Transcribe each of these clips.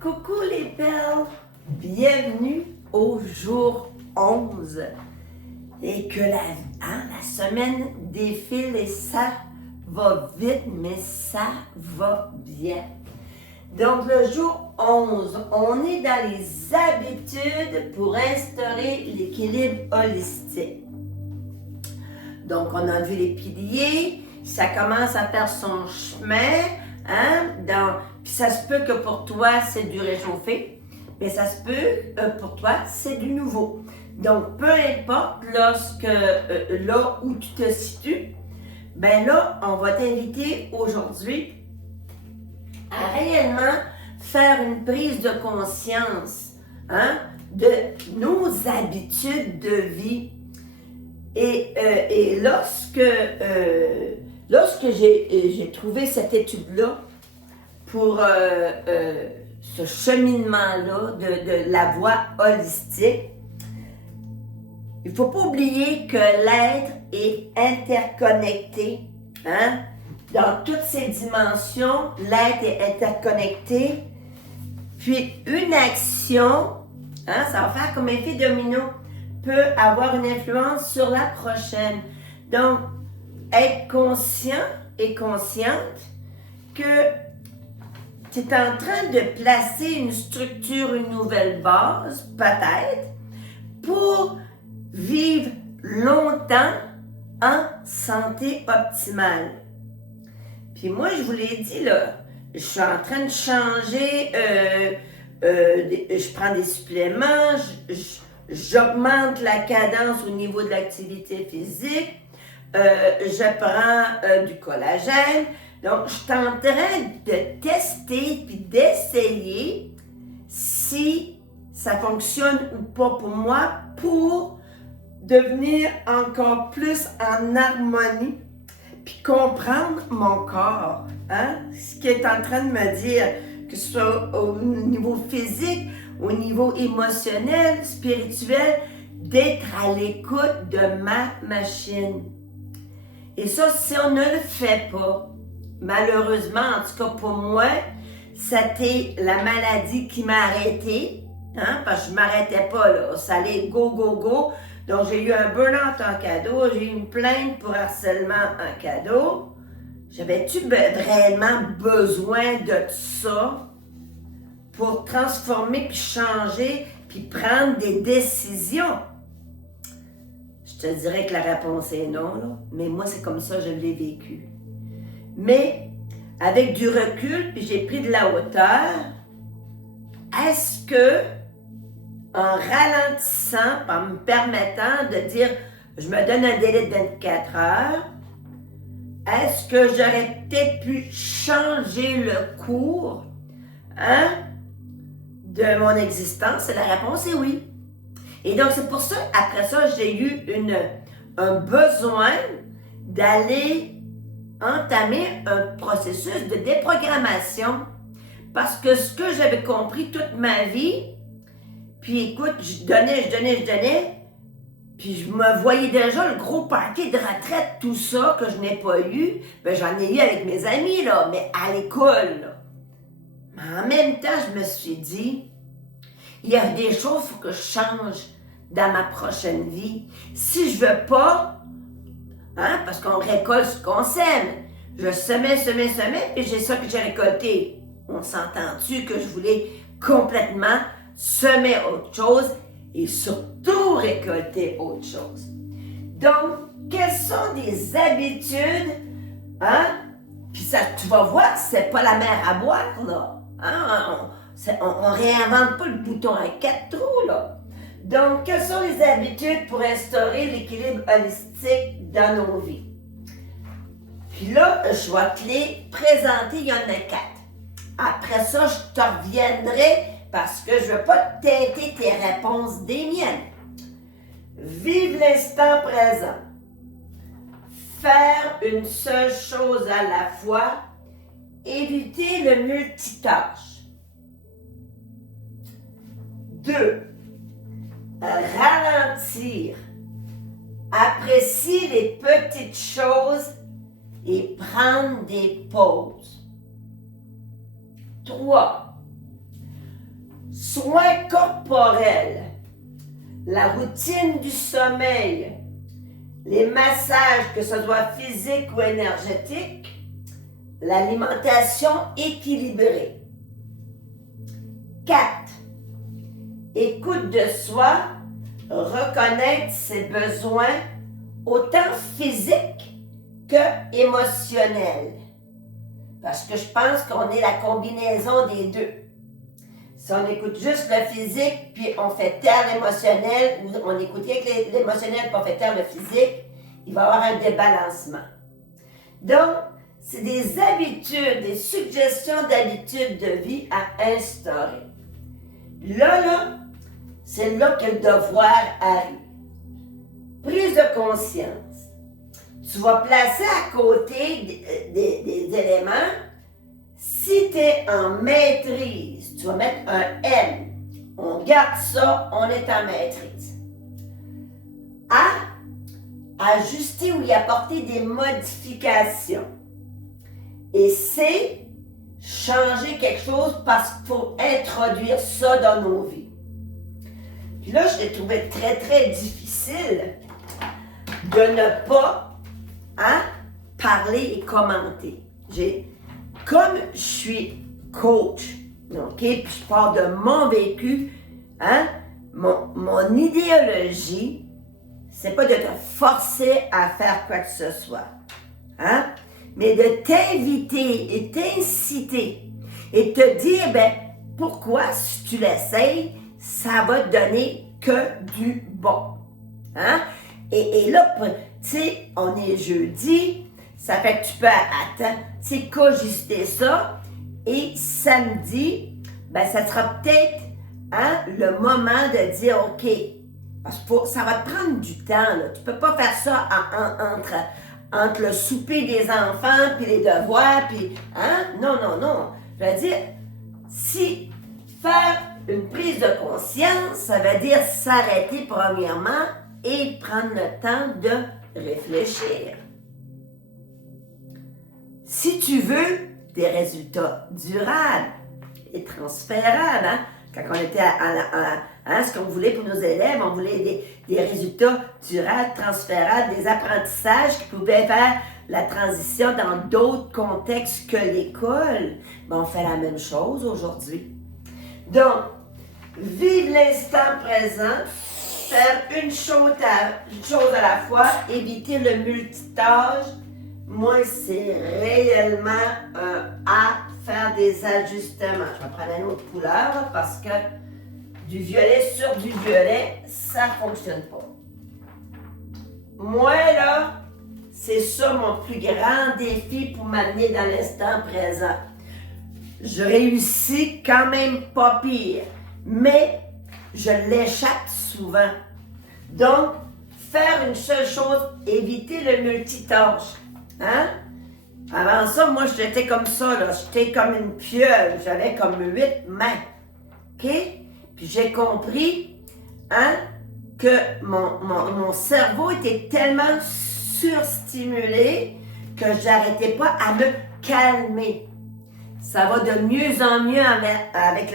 Coucou les perles, bienvenue au jour 11 et que la semaine défile et ça va vite mais ça va bien. Donc le jour 11, on est dans les habitudes pour instaurer l'équilibre holistique. Donc on a vu les piliers, ça commence à faire son chemin, puis ça se peut que pour toi c'est du réchauffé, mais ça se peut pour toi c'est du nouveau. Donc peu importe là où tu te situes, ben là on va t'inviter aujourd'hui à réellement faire une prise de conscience de nos habitudes de vie. Et lorsque j'ai trouvé cette étude-là pour ce cheminement-là de la voie holistique, il ne faut pas oublier que l'être est interconnecté. Dans toutes ses dimensions, l'être est interconnecté. Puis une action, ça va faire comme effet domino, peut avoir une influence sur la prochaine. Donc, être conscient et consciente que tu es en train de placer une structure, une nouvelle base, peut-être, pour vivre longtemps en santé optimale. Puis moi, je vous l'ai dit, là, je suis en train de changer, je prends des suppléments, j'augmente la cadence au niveau de l'activité physique, je prends du collagène. Donc, je suis en train de tester puis d'essayer si ça fonctionne ou pas pour moi pour devenir encore plus en harmonie puis comprendre mon corps. Ce qui est en train de me dire, que ce soit au niveau physique, au niveau émotionnel, spirituel, d'être à l'écoute de ma machine. Et ça, si on ne le fait pas, malheureusement, en tout cas pour moi, c'était la maladie qui m'a arrêtée, parce que je ne m'arrêtais pas, là. Ça allait go, go, go. Donc, j'ai eu un burn-out en cadeau, j'ai eu une plainte pour harcèlement en cadeau. J'avais-tu vraiment besoin de ça pour transformer, puis changer, puis prendre des décisions? Je te dirais que la réponse est non, là. Mais moi, c'est comme ça, je l'ai vécu. Mais, avec du recul, puis j'ai pris de la hauteur, est-ce que, en ralentissant, en me permettant de dire, je me donne un délai de 24 heures, est-ce que j'aurais peut-être pu changer le cours de mon existence? Et la réponse est oui. Et donc, c'est pour ça, après ça, j'ai eu un besoin d'aller entamer un processus de déprogrammation. Parce que ce que j'avais compris toute ma vie, puis écoute, je donnais, puis je me voyais déjà le gros paquet de retraite, tout ça que je n'ai pas eu, ben j'en ai eu avec mes amis, là, mais à l'école, là. Mais en même temps, je me suis dit, il y a des choses qu'il faut que je change dans ma prochaine vie. Si je veux pas, parce qu'on récolte ce qu'on sème, je semais, puis j'ai ça que j'ai récolté. On s'entend-tu que je voulais complètement semer autre chose et surtout récolter autre chose. Donc, quelles sont des habitudes, puis ça, tu vas voir, c'est pas la mer à boire, là. On réinvente pas le bouton à 4 trous, là. Donc, quelles sont les habitudes pour instaurer l'équilibre holistique dans nos vies? Puis là, je vais te les présenter, il y en a 4. Après ça, je te reviendrai parce que je ne veux pas têter tes réponses des miennes. Vive l'instant présent. Faire une seule chose à la fois. Éviter le multitâche. 2. Ralentir. Apprécier les petites choses et prendre des pauses. 3. soins corporels, la routine du sommeil, les massages, que ce soit physique ou énergétique, l'alimentation équilibrée. 4. Écoute de soi, reconnaître ses besoins autant physiques que émotionnels. Parce que je pense qu'on est la combinaison des deux. Si on écoute juste le physique, puis on fait taire l'émotionnel, ou on écoute rien que l'émotionnel, puis on fait taire le physique, il va y avoir un débalancement. Donc, c'est des habitudes, des suggestions d'habitudes de vie à instaurer. Là, c'est là que le devoir arrive. Prise de conscience. Tu vas placer à côté des éléments. Si tu es en maîtrise, tu vas mettre un M. On garde ça, on est en maîtrise. A, ajuster ou y apporter des modifications. Et C, changer quelque chose parce qu'il faut introduire ça dans nos vies. Puis là, je l'ai trouvé très, très difficile de ne pas parler et commenter. Comme je suis coach, ok, puis je pars de mon vécu, mon idéologie, c'est pas de te forcer à faire quoi que ce soit, mais de t'inviter et t'inciter et te dire, pourquoi si tu l'essayes, ça va te donner que du bon. Et là, tu sais, on est jeudi, ça fait que tu peux cogiter ça, et samedi, ça sera peut-être le moment de dire, OK, parce que ça va te prendre du temps, là. Tu ne peux pas faire ça entre le souper des enfants, puis les devoirs, puis, non. Je veux dire, si faire une prise de conscience, ça veut dire s'arrêter premièrement et prendre le temps de réfléchir. Si tu veux des résultats durables et transférables, quand on était ce qu'on voulait pour nos élèves, on voulait des résultats durables, transférables, des apprentissages qui pouvaient faire la transition dans d'autres contextes que l'école. On fait la même chose aujourd'hui. Donc, vivre l'instant présent, faire une chose à la fois, éviter le multitâche. Moi, c'est réellement faire des ajustements. Je vais prendre une autre couleur parce que du violet sur du violet, ça ne fonctionne pas. Moi, là, c'est ça mon plus grand défi pour m'amener dans l'instant présent. Je réussis quand même pas pire, mais je l'échappe souvent. Donc, faire une seule chose, éviter le multitâche. Avant ça, moi, j'étais comme ça, là. J'étais comme une pieuvre. J'avais comme 8 mains. OK? Puis j'ai compris, que mon cerveau était tellement surstimulé que j'arrêtais pas à me calmer. Ça va de mieux en mieux avec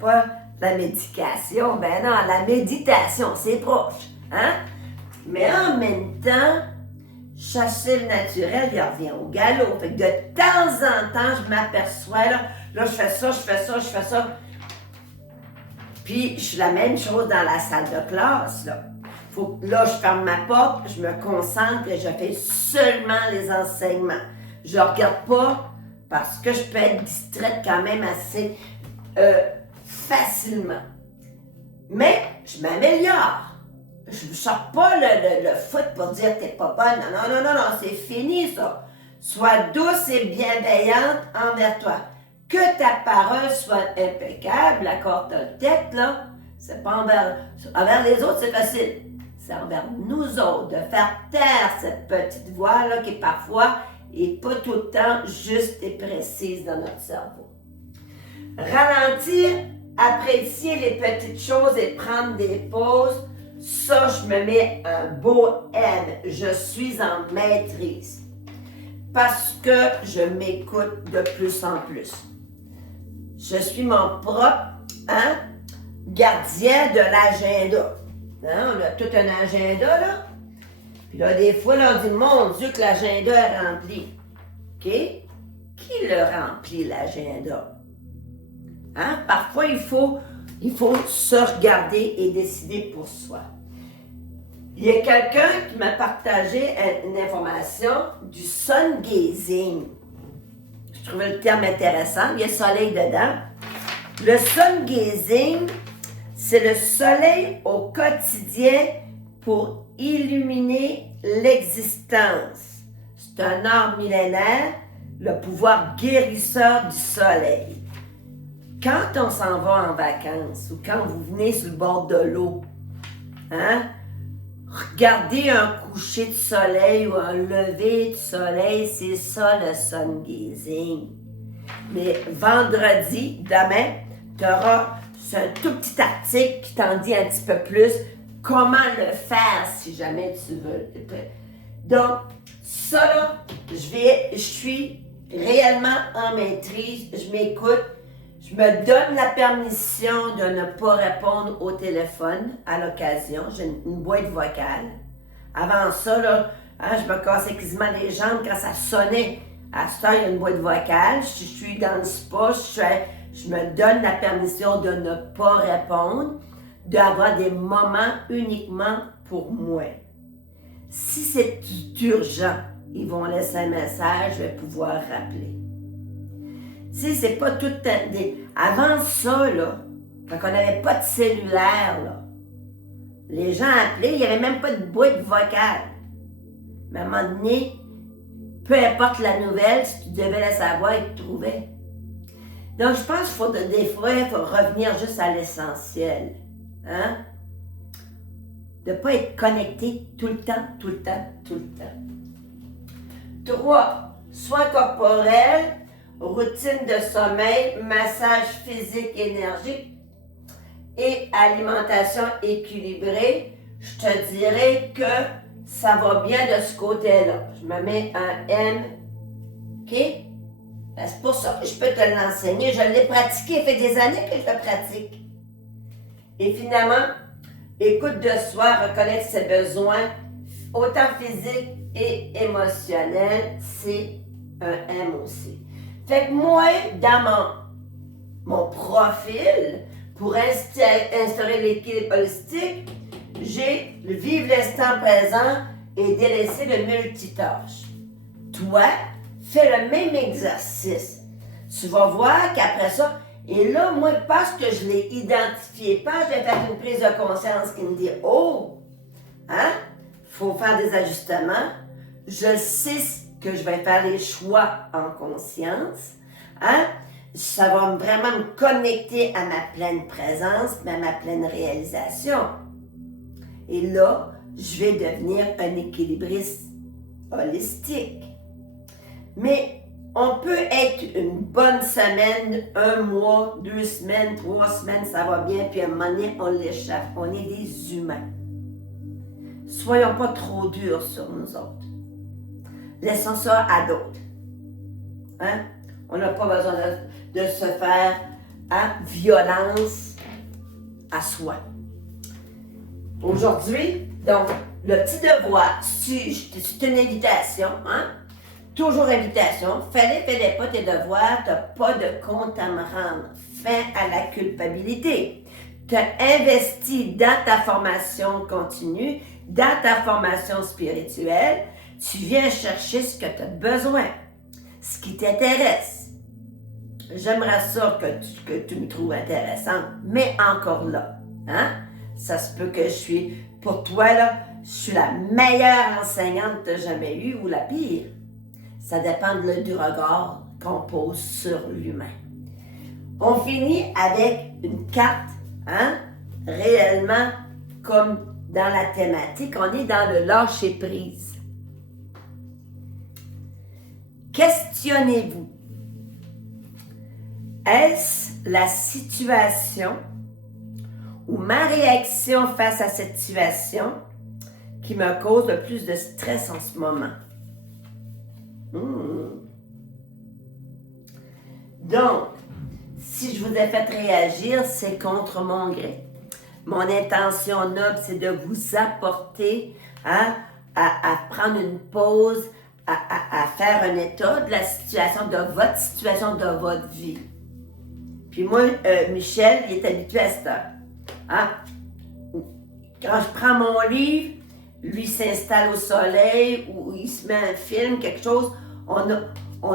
pas la médication, la méditation, c'est proche, Mais en même temps, chasser le naturel, il revient au galop. Fait que de temps en temps, je m'aperçois, là, je fais ça. Puis, je suis la même chose dans la salle de classe, là. Là, je ferme ma porte, je me concentre et je fais seulement les enseignements. Je ne regarde pas parce que je peux être distraite quand même assez facilement. Mais je m'améliore. Je ne sors pas le foot pour dire t'es pas bonne. Non, c'est fini ça. Sois douce et bienveillante envers toi. Que ta parole soit impeccable, l'accord de tête, là, c'est pas envers les autres, c'est facile. C'est envers nous autres de faire taire cette petite voix-là qui parfois est pas tout le temps juste et précise dans notre cerveau. Ralentir, apprécier les petites choses et prendre des pauses, ça, je me mets un beau M. Je suis en maîtrise. Parce que je m'écoute de plus en plus. Je suis mon propre hein, gardien de l'agenda. Hein, on a tout un agenda, là. Puis là, des fois, là, on dit, mon Dieu, que l'agenda est rempli. OK? Qui le remplit, l'agenda? Hein? Parfois, il faut se regarder et décider pour soi. Il y a quelqu'un qui m'a partagé une information du sun gazing. Je trouvais le terme intéressant. Il y a soleil dedans. Le sun gazing, c'est le soleil au quotidien pour illuminer l'existence. C'est un art millénaire, le pouvoir guérisseur du soleil. Quand on s'en va en vacances ou quand vous venez sur le bord de l'eau, hein, regardez un coucher de soleil ou un lever de soleil, c'est ça le sun gazing. Mais vendredi, demain, tu auras un tout petit article qui t'en dit un petit peu plus comment le faire si jamais tu veux. Donc, ça là, je suis réellement en maîtrise, je m'écoute, je me donne la permission de ne pas répondre au téléphone à l'occasion. J'ai une boîte vocale. Avant ça, là, hein, je me cassais quasiment les jambes quand ça sonnait. À ce temps, il y a une boîte vocale. Je suis dans le spa, je me donne la permission de ne pas répondre, d'avoir des moments uniquement pour moi. Si c'est urgent, ils vont laisser un message, je vais pouvoir rappeler. Tu sais, c'est pas tout Avant ça, là, quand on n'avait pas de cellulaire, là, les gens appelaient, il n'y avait même pas de boîte vocale. Mais à un moment donné, peu importe la nouvelle, si tu devais la savoir, ils te trouvaient. Donc, je pense qu'il des fois, il faut revenir juste à l'essentiel. Hein? De ne pas être connecté tout le temps. 3. Soins corporels, routine de sommeil, massage physique énergique et alimentation équilibrée. Je te dirais que ça va bien de ce côté-là. Je me mets un M. OK? Ben, c'est pour ça que je peux te l'enseigner. Je l'ai pratiqué. Ça fait des années que je le pratique. Et finalement, écoute de soi, reconnaître ses besoins, autant physiques et émotionnels, c'est un M aussi. Fait que moi, dans mon profil, pour instaurer l'équilibre holistique, j'ai le vivre l'instant présent et délaisser le multitâche. Toi, fais le même exercice. Tu vas voir qu'après ça, et là, moi, parce que je l'ai identifié, parce que j'ai fait une prise de conscience qui me dit, oh, hein, faut faire des ajustements. Je sais que je vais faire les choix en conscience, hein. Ça va vraiment me connecter à ma pleine présence, à ma pleine réalisation. Et là, je vais devenir un équilibriste holistique. Mais on peut être une bonne semaine, 1 mois, 2 semaines, 3 semaines, ça va bien, puis à un moment donné, on l'échappe. On est des humains. Soyons pas trop durs sur nous autres. Laissons ça à d'autres. Hein? On n'a pas besoin de se faire violence à soi. Aujourd'hui, donc, le petit devoir, c'est une invitation, hein? Toujours invitation. Fais-les pas tes devoirs, t'as pas de compte à me rendre. Fin à la culpabilité. Tu as investi dans ta formation continue, dans ta formation spirituelle. Tu viens chercher ce que tu as besoin, ce qui t'intéresse. J'aimerais ça que tu me trouves intéressante, mais encore là, hein? Ça se peut que pour toi, là, je suis la meilleure enseignante que tu as jamais eue ou la pire. Ça dépend du regard qu'on pose sur l'humain. On finit avec une carte, hein? Réellement, comme dans la thématique, on est dans le lâcher-prise. Questionnez-vous. Est-ce la situation ou ma réaction face à cette situation qui me cause le plus de stress en ce moment? Donc, si je vous ai fait réagir, c'est contre mon gré. Mon intention noble, c'est de vous apporter à prendre une pause, à faire un état de la situation, de votre situation, de votre vie. Puis moi, Michel, il est habitué à ça. Hein? Quand je prends mon livre, lui s'installe au soleil ou il se met un film, quelque chose, on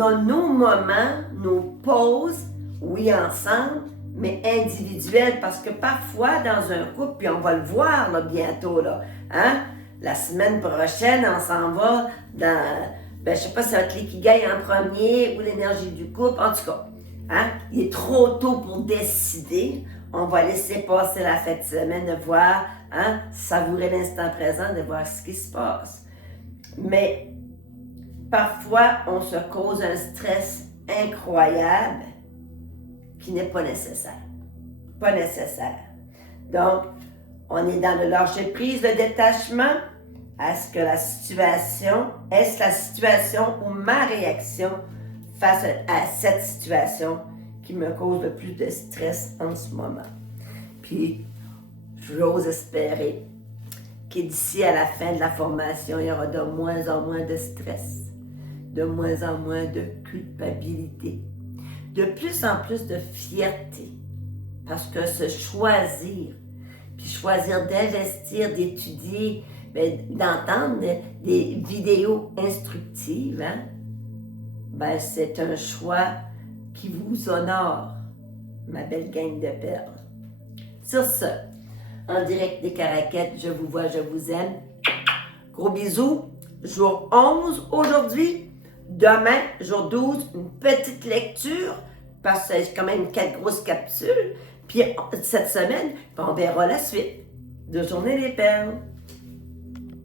a nos moments, nos pauses, oui, ensemble, mais individuelles, parce que parfois, dans un couple, puis on va le voir là, bientôt, là, hein? La semaine prochaine, on s'en va dans, je sais pas si ça va être l'ikigai en premier ou l'énergie du couple, en tout cas. Hein? Il est trop tôt pour décider. On va laisser passer la fête de semaine, de voir, hein? Savourer l'instant présent, de voir ce qui se passe. Mais parfois, on se cause un stress incroyable qui n'est pas nécessaire. Pas nécessaire. Donc, on est dans le lâcher-prise, le détachement. Est-ce la situation ou ma réaction face à cette situation qui me cause le plus de stress en ce moment? Puis, j'ose espérer que d'ici à la fin de la formation, il y aura de moins en moins de stress, de moins en moins de culpabilité, de plus en plus de fierté, parce que se choisir, puis choisir d'investir, d'étudier, d'entendre des vidéos instructives, hein? C'est un choix qui vous honore, ma belle gang de perles. Sur ce, en direct des Caraquettes, je vous vois, je vous aime. Gros bisous. Jour 11 aujourd'hui. Demain, jour 12, une petite lecture, parce que c'est quand même 4 grosses capsules. Puis cette semaine, on verra la suite de Journée des Perles.